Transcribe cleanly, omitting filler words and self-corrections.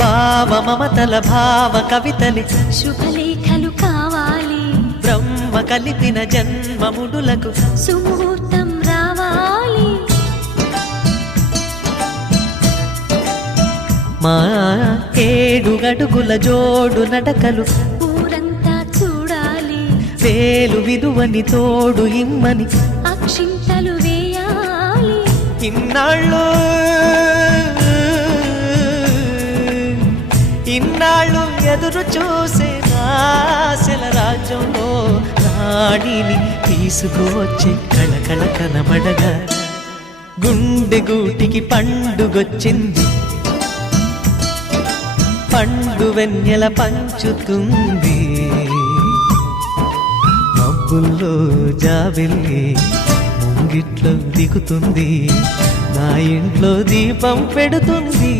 భావ మమతల భావ కవితలి శుభలేఖలు కావాలి, బ్రహ్మ కలిపిన జన్మముడులకు సుముహూర్తం రావాలి. మా 7 అడుగుల జోడు నడకలు ఊరంతా చూడాలి, వేలు విలువని తోడు ఇమ్మని అక్షింతలు వేయాలి. ఇన్నాళ్ళు ఎదురు చూసే ఆశల రాజ్యంలో రాణిని తీసుకువచ్చే కళకళ కనబడగా గుండె గూటికి పండుగొచ్చింది, పండు వెన్నెల పంచుతుంది. మబ్బుల్లో జాబిల్లి ముంగిట్లో దిగుతుంది, నా ఇంట్లో దీపం పెడుతుంది.